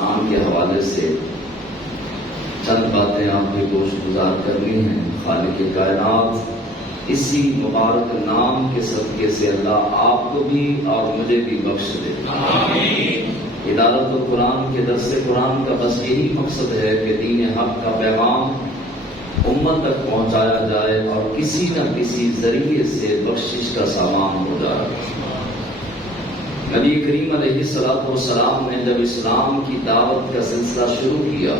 نام کے حوالے سے چند باتیں آپ کو گوش گزار کرنی ہیں۔ خالق کائنات اسی مبارک نام کے صدقے سے اللہ آپ کو بھی اور مجھے بھی بخش دے۔ آمین۔ ادارت القرآن کے درس قرآن کا بس یہی مقصد ہے کہ دین حق کا پیغام امت تک پہنچایا جائے اور کسی نہ کسی ذریعے سے بخشش کا سامان ہو جائے۔ نبی کریم علیہ السلام نے جب اسلام کی دعوت کا سلسلہ شروع کیا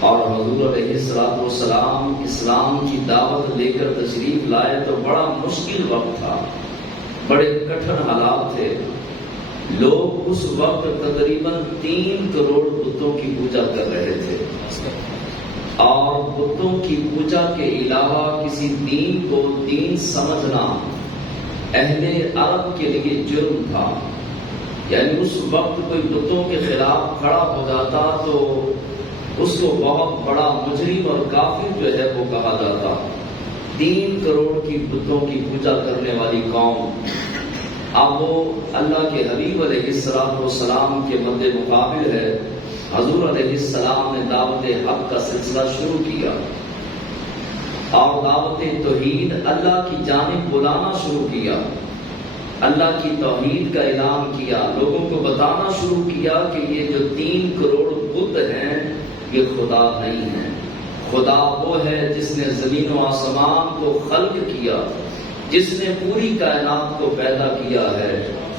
اور حضور علیہ السلام اسلام کی دعوت لے کر تشریف لائے تو بڑا مشکل وقت تھا، بڑے کٹھن حالات تھے۔ لوگ اس وقت تقریباً 3 کروڑ بتوں کی پوجا کر رہے تھے اور بتوں کی پوجا کے علاوہ کسی دین کو دین سمجھنا اہل عرب کے لیے جرم تھا۔ یعنی اس وقت کوئی بتوں کے خلاف کھڑا ہو جاتا تو اس کو بہت بڑا مجرم اور کافر جو ہے وہ کہا جاتا۔ 3 کروڑ کی بتوں کی پوجا کرنے والی قوم اب وہ اللہ کے حبیب علیہ السلام کے مد مقابل ہے۔ حضور علیہ السلام نے دعوت حق کا سلسلہ شروع کیا اور دعوت توحید اللہ کی جانب بلانا شروع کیا، اللہ کی توحید کا اعلان کیا، لوگوں کو بتانا شروع کیا کہ یہ جو 3 کروڑ بت ہیں یہ خدا نہیں ہے۔ خدا وہ ہے جس نے زمین و آسمان کو خلق کیا، جس نے پوری کائنات کو پیدا کیا ہے،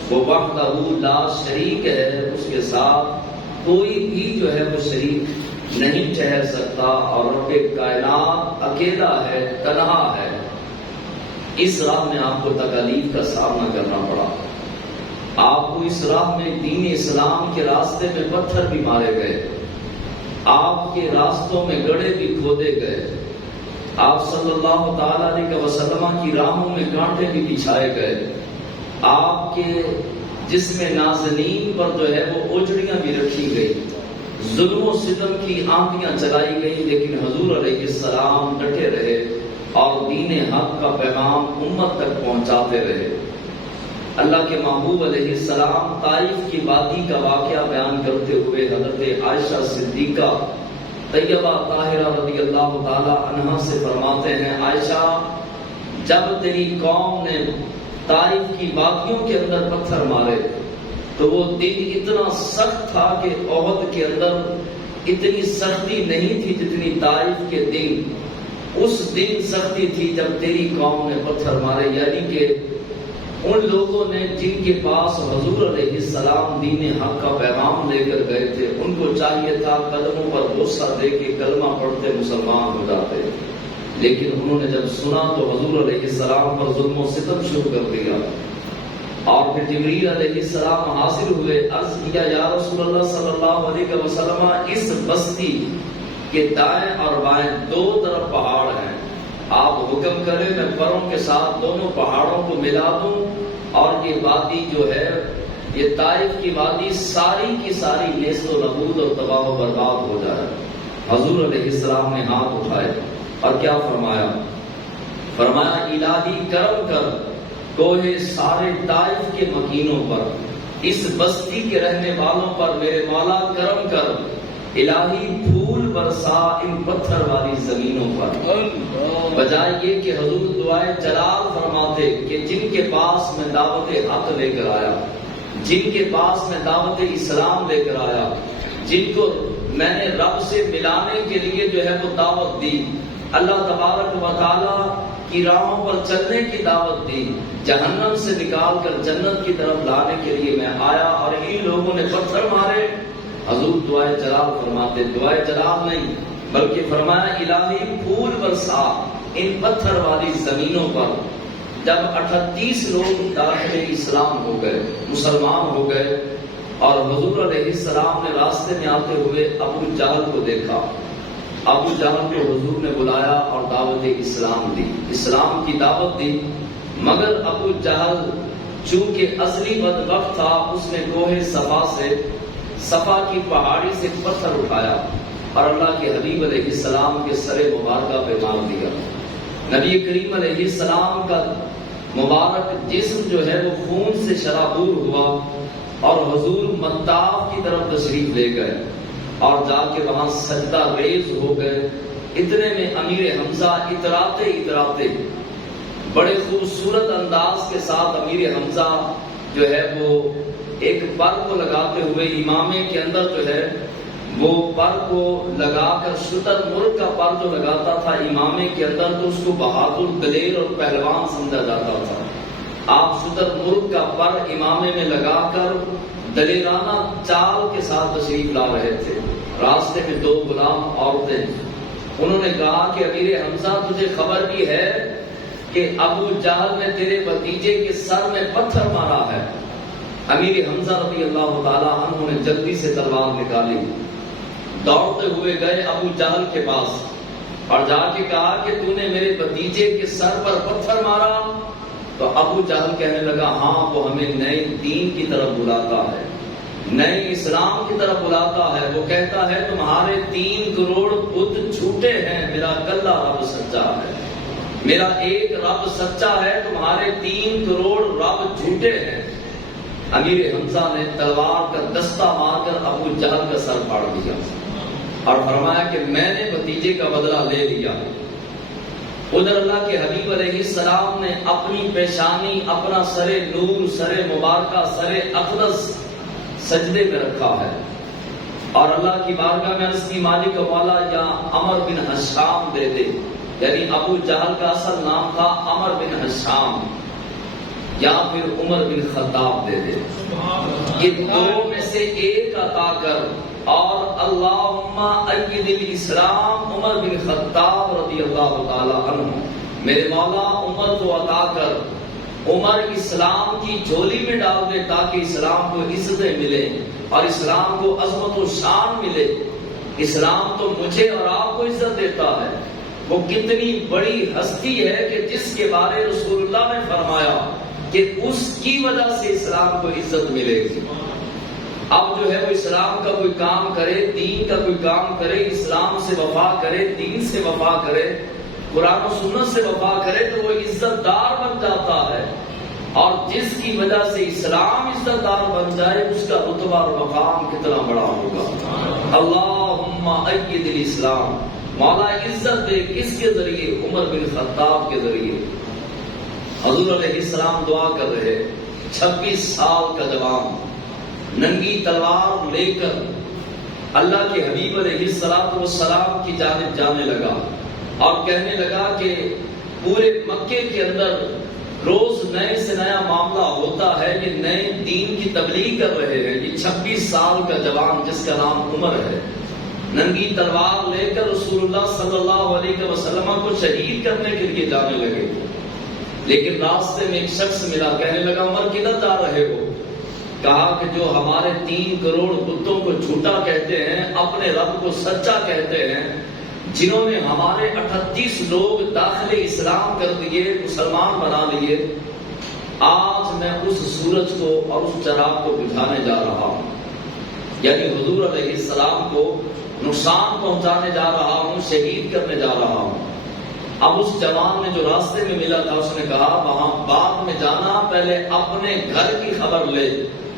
وہ وحدہ لا شریک ہے، اس کے ساتھ کوئی بھی جو ہے وہ شریک نہیں ٹھہر سکتا اور رب کائنات اکیلا ہے، تنہا ہے۔ اس راہ میں آپ کو تکالیف کا سامنا کرنا پڑا، آپ کو اس راہ میں دین اسلام کے راستے میں پتھر بھی مارے گئے، آپ کے راستوں میں گڑھے بھی کھودے گئے، آپ صلی اللہ تعالیٰ علیہ وسلم کی راہوں میں کانٹے بھی بچھائے گئے، آپ کے جسم نازنین پر جو ہے وہ اوجڑیاں بھی رکھی گئی، ظلم و ستم کی آندیاں چلائی گئی، لیکن حضور علیہ السلام ڈٹے رہے اور دین حق کا پیغام امت تک پہنچاتے رہے۔ اللہ کے محبوب علیہ السلام طائف کی وادی کا واقعہ بیان کرتے ہوئے حضرت عائشہ صدیقہ طیبہ طاہرہ رضی اللہ تعالی عنہا سے فرماتے ہیں، عائشہ جب تیری قوم نے طائف کی وادیوں کے اندر پتھر مارے تو وہ دن اتنا سخت تھا کہ احد کے اندر اتنی سختی نہیں تھی جتنی طائف کے دن۔ اس دن سختی تھی جب تیری قوم نے پتھر مارے، یعنی کہ ان لوگوں نے جن کے پاس حضور علیہ السلام دین حق کا پیغام لے کر گئے تھے، ان کو چاہیے تھا قدموں پر بوسہ دے کے کلمہ پڑھتے مسلمان ہو جاتے، لیکن انہوں نے جب سنا تو حضور علیہ السلام پر ظلم و ستم شروع کر دیا۔ اور پھر جبریل علیہ السلام حاضر ہوئے، عرض کیا یا رسول اللہ صلی اللہ علیہ وسلم، اس بستی کے دائیں اور بائیں 2 طرف پہاڑ ہیں، آپ حکم کریں میں پروں کے ساتھ دونوں پہاڑوں کو ملا دوں اور یہ وادی جو ہے یہ طائف کی وادی ساری کی ساری نیست و نابود اور تباہ و برباد ہو جائے۔ حضور علیہ السلام نے ہاتھ اٹھائے اور کیا فرمایا؟ فرمایا الہی کرم کر کوہ سارے طائف کے مکینوں پر، اس بستی کے رہنے والوں پر میرے مولا کرم کر، الہی پھول برسا ان پتھر والی زمینوں پر۔ بجائے یہ کہ حضور دعائے جلال فرماتے کہ جن کے پاس میں دعوت حق لے کر آیا، جن کے پاس میں دعوت اسلام لے کر آیا، جن کو میں نے رب سے ملانے کے لیے جو ہے وہ دعوت دی، اللہ تبارک و تعالی کی راہوں پر چلنے کی دعوت دی، جہنم سے نکال کر جنت کی طرف لانے کے لیے میں آیا اور ان لوگوں نے پتھر مارے۔ حضور دعائے جلال فرماتے، دعائے جلال نہیں بلکہ فرمایا الہی پھول برسا ان پتھر والی زمینوں پر۔ جب 38 لوگ داخل اسلام ہو گئے، مسلمان ہو گئے، اور حضور علیہ السلام نے راستے میں آتے ہوئے ابو جہل کو دیکھا، ابو جہل کو حضور نے بلایا اور دعوت اسلام دی، اسلام کی دعوت دی، مگر ابو جہل چونکہ اصلی بدبخت تھا، اس نے کوہ صفا کی پہاڑی سے پتھر اٹھایا اور اللہ کے حبیب علیہ السلام کے سر مبارکہ پہ مار دیا۔ نبی کریم علیہ السلام کا مبارک جسم جو ہے وہ خون سے شرابور ہوا اور حضور مطاف کی طرف تشریف لے گئے اور جا کے وہاں سجدہ ریز ہو گئے۔ اتنے میں امیر حمزہ اتراتے اتراتے بڑے خوبصورت انداز کے ساتھ امیر حمزہ جو ہے وہ ایک پر کو لگاتے ہوئے امامے کے اندر جو ہے وہ پر کو لگا کر شتر مرغ کا پر جو لگاتا تھا امامے کے اندر تو اس کو بہادر دلیر اور پہلوان سمجھا جاتا تھا۔ آپ شتر مرغ کا پر امامے میں لگا کر دلیرانہ چال کے ساتھ تشریف لا رہے تھے۔ راستے میں دو غلام عورتیں، انہوں نے کہا کہ امیر حمزہ تجھے خبر بھی ہے کہ ابو جہل نے تیرے بھتیجے کے سر میں پتھر مارا ہے۔ امیر حمزہ رضی اللہ تعالی عنہ نے جلدی سے تلوار نکالی، دوڑتے ہوئے گئے ابو جہل کے پاس اور جا کے کہا کہ تو نے میرے بھتیجے کے سر پر پتھر مارا۔ تو ابو جہل کہنے لگا ہاں وہ ہمیں نئے دین کی طرف بلاتا ہے، نئے اسلام کی طرف بلاتا ہے۔ وہ کہتا ہے تمہارے 3 کروڑ بت جھوٹے ہیں، میرا کلہ رب سچا ہے، میرا ایک رب سچا ہے، تمہارے 3 کروڑ رب جھوٹے ہیں۔ امیر حمزہ نے تلوار کا دستہ مار کر ابو جہل کا سر پھاڑ دیا اور فرمایا کہ میں نے بھتیجے کا بدلہ لے لیا۔ ادھر اللہ کے حبیب علیہ السلام نے اپنی پیشانی، اپنا سر نور، سر مبارکہ، سر اقدس سجدے میں رکھا ہے اور اللہ کی بارگاہ میں عرض کی مالک مولا یا عمر بن حشام دے دے، یعنی ابو جہل کا اصل نام تھا عمر بن حشام، یا پھر عمر بن خطاب دے دے، یہ دو میں سے ایک عطا کر، اور اللہم اید الاسلام عمر بن خطاب رضی اللہ تعالی عنہ، میرے مولا عمر کو عطا کر، عمر اسلام کی جھولی میں ڈال دے تاکہ اسلام کو عزتیں ملے اور اسلام کو عظمت و شان ملے۔ اسلام تو مجھے اور آپ کو عزت دیتا ہے، وہ کتنی بڑی ہستی ہے کہ جس کے بارے رسول اللہ نے فرمایا کہ اس کی وجہ سے اسلام کو عزت ملے گی۔ اب جو ہے وہ اسلام کا کوئی کام کرے، دین کا کوئی کام کرے، اسلام سے وفا کرے، دین سے وفا کرے، قرآن و سنت سے وفا کرے تو وہ عزت دار بن جاتا ہے، اور جس کی وجہ سے اسلام عزت دار بن جائے اس کا رتبہ اور مقام کتنا بڑا ہوگا۔ اللہم اید الاسلام، مولا عزت دے کس کے ذریعے؟ عمر بن خطاب کے ذریعے۔ حضور علیہ السلام دعا کر رہے، 26 سال کا جوان ننگی تلوار لے کر اللہ کے حبیب علیہ السلام کی جانب جانے لگا اور کہنے لگا کہ پورے مکے کے اندر روز نئے سے نیا معاملہ ہوتا ہے، یہ نئے دین کی تبلیغ کر رہے ہیں۔ یہ 26 سال کا جوان جس کا نام عمر ہے، ننگی تلوار لے کر رسول اللہ صلی اللہ علیہ وسلم کو شہید کرنے کے لیے جانے لگے، لیکن راستے میں ایک شخص ملا، کہنے لگا عمر کدھر جا رہے ہو؟ کہا کہ جو ہمارے 3 کروڑ بتوں کو جھوٹا کہتے ہیں، اپنے رب کو سچا کہتے ہیں، جنہوں نے ہمارے 38 لوگ داخل اسلام کر دیے، مسلمان بنا لیے، آج میں اس سورج کو اور اس چراغ کو بجھانے جا رہا ہوں، یعنی حضور علیہ السلام کو نقصان پہنچانے جا رہا ہوں، شہید کرنے جا رہا ہوں۔ اب اس جوان نے جو راستے میں ملا تھا اس نے کہا وہاں بعد میں جانا، پہلے اپنے گھر کی خبر لے،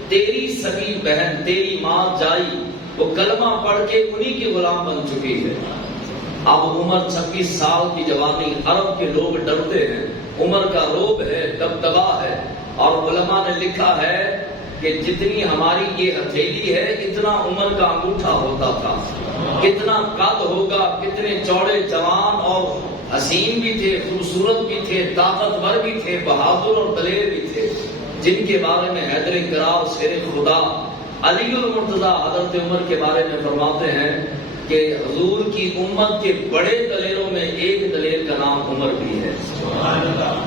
تیری سگی بہن تیری ماں جائی وہ کلمہ پڑھ کے انہی کی غلام بن چکی ہے۔ اب عمر 26 سال کی جوانی، عرب کے لوگ ڈرتے ہیں، عمر کا روب ہے، دبدبا ہے، اور علماء نے لکھا ہے کہ جتنی ہماری یہ ہتھیلی ہے اتنا عمر کا انگوٹھا ہوتا تھا، کتنا قد ہوگا، کتنے چوڑے جوان اور حسین بھی تھے، خوبصورت بھی تھے، طاقتور بھی تھے، بہادر اور دلیر بھی تھے، جن کے بارے میں حیدر کرار شیر خدا علی المرتضیٰ حضرت عمر کے بارے میں فرماتے ہیں کہ حضور کی امت کے بڑے دلیروں میں ایک دلیر کا نام عمر بھی ہے،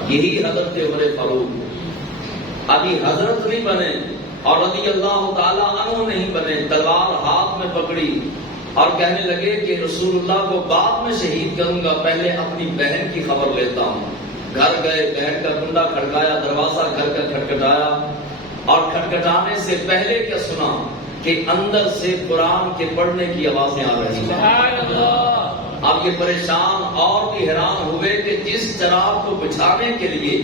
یہی حضرت عمر فاروق۔ ابھی حضرت نہیں بنے اور رضی اللہ تعالی عنہ نہیں بنے، تلوار ہاتھ میں پکڑی اور کہنے لگے کہ رسول اللہ کو بعد میں شہید کروں گا، پہلے اپنی بہن کی خبر لیتا ہوں۔ گھر گئے، بہن کا کنڈا کھڑکایا، دروازہ گھر کا کھٹکھٹایا، اور کھٹکھٹانے سے پہلے کیا سنا کہ اندر سے قرآن کے پڑھنے کی آوازیں آ رہی ہیں۔ اب یہ پریشان اور بھی حیران ہوئے کہ جس چراغ کو بجھانے کے لیے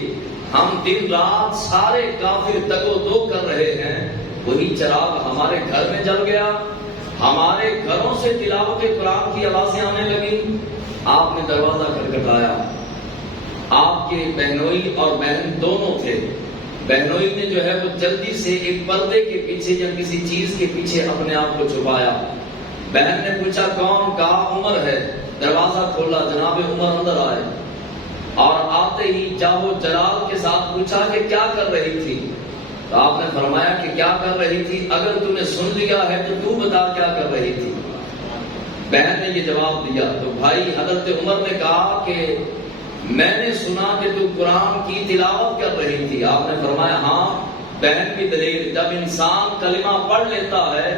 ہم دن رات سارے کافر تگ و دو کر رہے ہیں، وہی چراغ ہمارے گھر میں جل گیا، ہمارے گھروں سے تلاوت قرآن کی آوازیں آنے لگی، آپ نے دروازہ کھٹکھٹایا، آپ کے بہنوئی اور بہن دونوں تھے، بہنوئی نے جو ہے وہ جلدی سے ایک پردے کے پیچھے یا کسی چیز کے پیچھے اپنے آپ کو چھپایا، بہن نے پوچھا کون؟ کہا عمر ہے، دروازہ کھولا، جناب عمر اندر آئے اور آتے ہی جاہو جلال کے ساتھ پوچھا کہ کیا کر رہی تھی؟ تو آپ نے فرمایا کہ کیا کر رہی تھی؟ اگر تم نے سن لیا ہے تو تو بتا کیا کر رہی تھی؟ بہن نے یہ جواب دیا تو بھائی حضرت عمر نے کہا کہ میں نے سنا کہ تو قرآن کی تلاوت کر رہی تھی۔ آپ نے فرمایا ہاں۔ بہن کی دلیل، جب انسان کلمہ پڑھ لیتا ہے،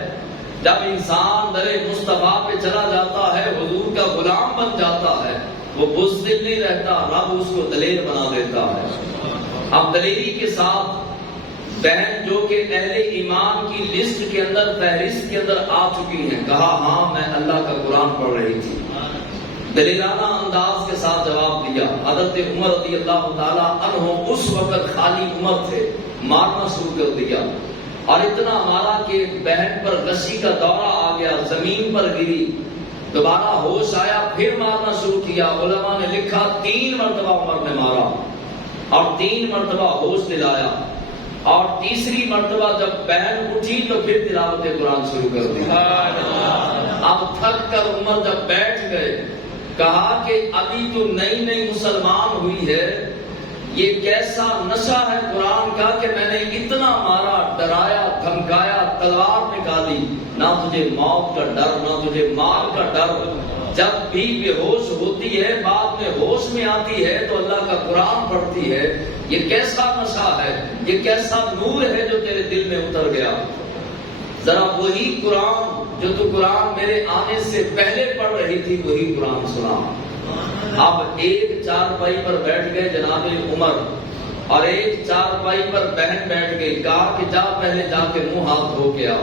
جب انسان در مصطفیٰ پہ چلا جاتا ہے، حضور کا غلام بن جاتا ہے، وہ بزدل نہیں رہتا، رب اس کو دلیر بنا دیتا ہے۔ اب دلیری کے ساتھ بہن جو کہ اہل ایمان کی لسٹ کے اندر، فہرست کے اندر آ چکی ہیں، کہا ہاں میں اللہ کا قرآن پڑھ رہی تھی، دلیرانہ انداز کے ساتھ جواب دیا۔ حضرت عمر رضی اللہ تعالی عنہ اس وقت خالی عمر تھے، مارنا شروع کر دیا اور اتنا مارا کہ بہن پر غشی کا دورہ آ گیا، زمین پر گری، دوبارہ ہوش آیا، پھر مارنا شروع کیا۔ علماء نے لکھا 3 مرتبہ عمر نے مارا اور 3 مرتبہ ہوش دلایا، اور تیسری مرتبہ جب بہن اٹھی تو پھر تلاوت قرآن شروع کر دی۔ اب تھک کر عمر جب بیٹھ گئے، کہا کہ ابھی تو نئی نئی مسلمان ہوئی ہے، یہ کیسا نشہ ہے قرآن کا کہ میں نے اتنا مارا، ڈرایا، دھمکایا، تلوار نکالی، نہ تجھے موت کا ڈر، نہ تجھے مار کا ڈر، جب بھی بے ہوش ہوتی ہے بعد میں ہوش میں آتی ہے تو اللہ کا قرآن پڑھتی ہے، یہ کیسا نشہ ہے، یہ کیسا نور ہے جو تیرے دل میں اتر گیا۔ ذرا وہی قرآن جو تو قرآن میرے آنے سے پہلے پڑھ رہی تھی وہی قرآن سنا۔ اب ایک چارپائی پر بیٹھ گئے جناب عمر اور ایک چارپائی پر بہن بیٹھ گئی، کہا کہ جا پہلے جا کے منہ ہاتھ دھو کے آ،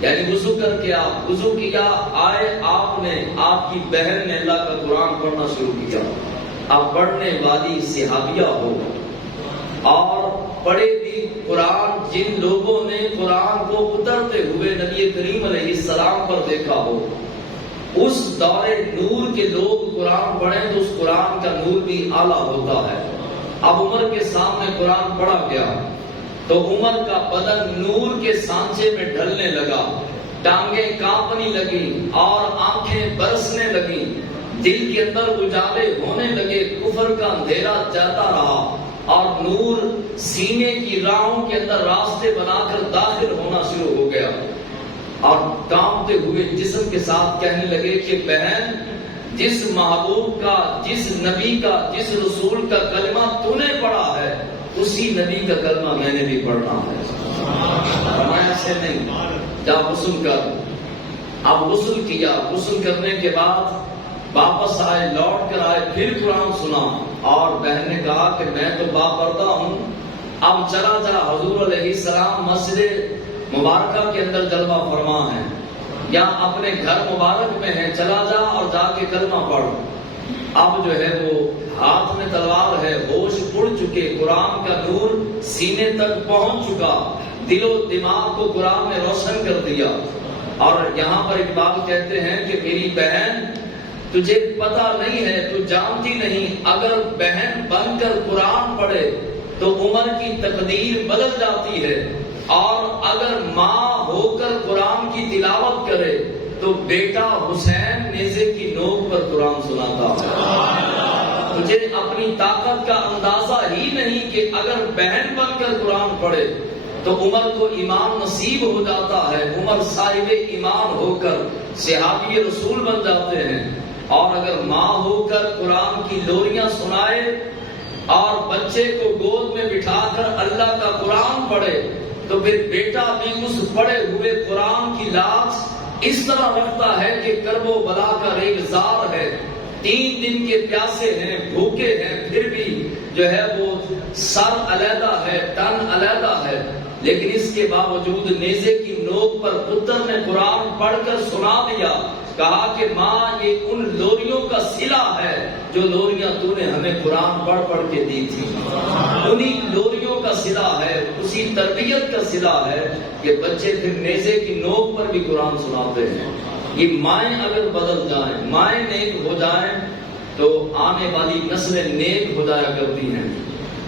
یعنی وضو کر کے آ۔ وضو کیا، آئے، آپ نے، آپ کی بہن نے اللہ کا قرآن پڑھنا شروع کیا۔ اب پڑھنے والی صحابیہ ہو اور پڑھے بھی قرآن، جن لوگوں نے قرآن کو اترتے ہوئے نبی کریم علیہ السلام پر دیکھا ہو، اس دور نور کے لوگ قرآن پڑھیں تو اس قرآن کا نور بھی اعلیٰ ہوتا ہے۔ اب عمر کے سامنے قرآن پڑھا گیا تو عمر کا بدن نور کے سانچے میں ڈھلنے لگا، ٹانگیں کانپنے لگی اور آنکھیں برسنے لگی، دل کے اندر اجالے ہونے لگے، کفر کا اندھیرا جاتا رہا اور نور سینے کی راہوں کے اندر راستے بنا کر داخل ہونا شروع ہو گیا، اور کانپتے ہوئے جسم کے ساتھ کہنے لگے کہ بہن، جس محبوب کا، جس نبی کا، جس رسول کا کلمہ تو نے پڑھا ہے اسی نبی کا کلمہ میں نے بھی پڑھنا ہے۔ فرمایا سے نہیں، جا غسل کر۔ اب غسل کیا، غسل کرنے کے بعد واپس آئے، لوٹ کر آئے، پھر قرآن سنا اور بہن نے کہا کہ میں تو باپردہ ہوں، اب چلا جا، حضور علیہ السلام مسجد مبارکہ کے اندر جلوہ فرما ہے یا اپنے گھر مبارک میں ہے، چلا جا اور جا کے کلمہ پڑھ۔ اب جو ہے وہ ہاتھ میں تلوار ہے، ہوش اڑ چکے، قرآن کا نور سینے تک پہنچ چکا، دل و دماغ کو قرآن نے روشن کر دیا۔ اور یہاں پر اقبال کہتے ہیں کہ میری بہن، تجھے پتہ نہیں ہے، تو جانتی نہیں، اگر بہن بن کر قرآن پڑھے تو عمر کی تقدیر بدل جاتی ہے، اور اگر ماں ہو کر قرآن کی تلاوت کرے تو بیٹا حسین نیزے کی نوک پر قرآن سناتا ہے۔ تجھے اپنی طاقت کا اندازہ ہی نہیں کہ اگر بہن بن کر قرآن پڑھے تو عمر کو ایمان نصیب ہو جاتا ہے، عمر صاحب ایمان ہو کر صحابی رسول بن جاتے ہیں۔ اور اگر ماں ہو کر قرآن کی لوریاں سنائے اور بچے کو گود میں بٹھا کر اللہ کا قرآن پڑھے تو پھر بیٹا بھی اس پڑھے ہوئے قرآن کی لاج اس طرح رکھتا ہے کہ کرب و بلا کا ریگزار ہے، 3 دن کے پیاسے ہیں، بھوکے ہیں، پھر بھی جو ہے وہ سر علیحدہ ہے، تن علیحدہ ہے، لیکن اس کے باوجود نیزے کی نوک پر پتر نے قرآن پڑھ کر سنا دیا کہا کہ ماں یہ ان لوریوں کا صلہ ہے جو لوریاں تو نے ہمیں قرآن پڑھ پڑھ کے دی تھی، انہی لوریوں کا صلہ ہے، اسی تربیت کا صلہ ہے کہ بچے پھر نیزے کی نوک پر بھی قرآن سناتے ہیں۔ یہ مائیں اگر بدل جائیں، مائیں نیک ہو جائیں تو آنے والی نسلیں نیک ہو جایا کرتی ہیں۔